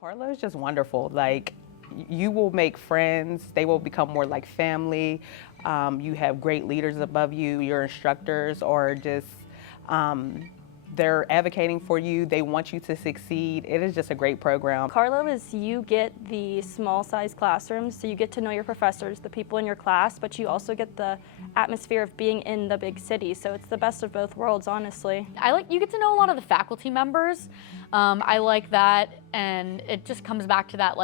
Carlow is just wonderful. Like, you will make friends. They will become more like family. You have great leaders above you. Your instructors are just, they're advocating for you. They want you to succeed. It is just a great program. Carlow is you get the small size classrooms, so you get to know your professors, the people in your class, but you also get the atmosphere of being in the big city. So it's the best of both worlds, honestly. You get to know a lot of the faculty members. I like that, and it just comes back to that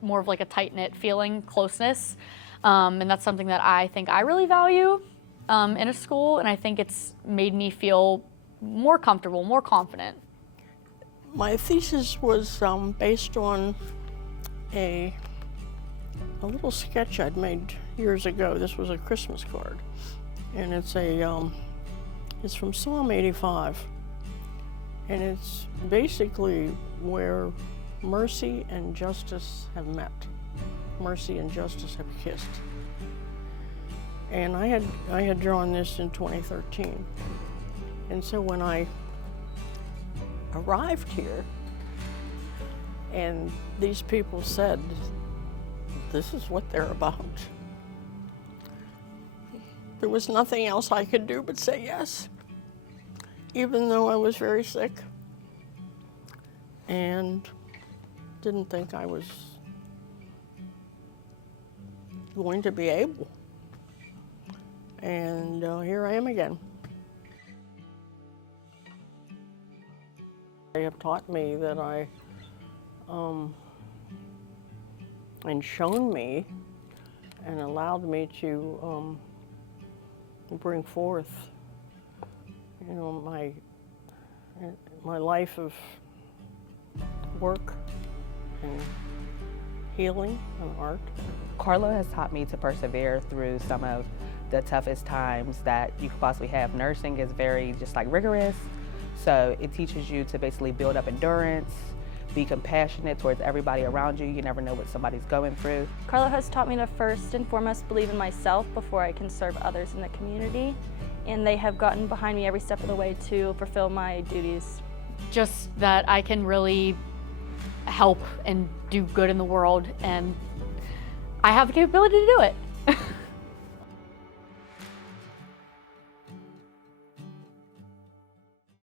more of like a tight-knit feeling, closeness. And that's something that I think I really value in a school, and I think it's made me feel more comfortable, more confident. My thesis was based on a little sketch I'd made years ago. This was a Christmas card, and it's from Psalm 85, and it's basically where mercy and justice have met. Mercy and justice have kissed. And I had drawn this in 2013. And so when I arrived here and these people said, this is what they're about, there was nothing else I could do but say yes, even though I was very sick and didn't think I was going to be able. And here I am again. They have taught me that and shown me and allowed me to bring forth, my life of work and healing and art. Carlow has taught me to persevere through some of the toughest times that you could possibly have. Nursing is very just rigorous. So it teaches you to basically build up endurance, be compassionate towards everybody around you. You never know what somebody's going through. Carlow has taught me to first and foremost believe in myself before I can serve others in the community. And they have gotten behind me every step of the way to fulfill my duties. Just that I can really help and do good in the world, and I have the capability to do it.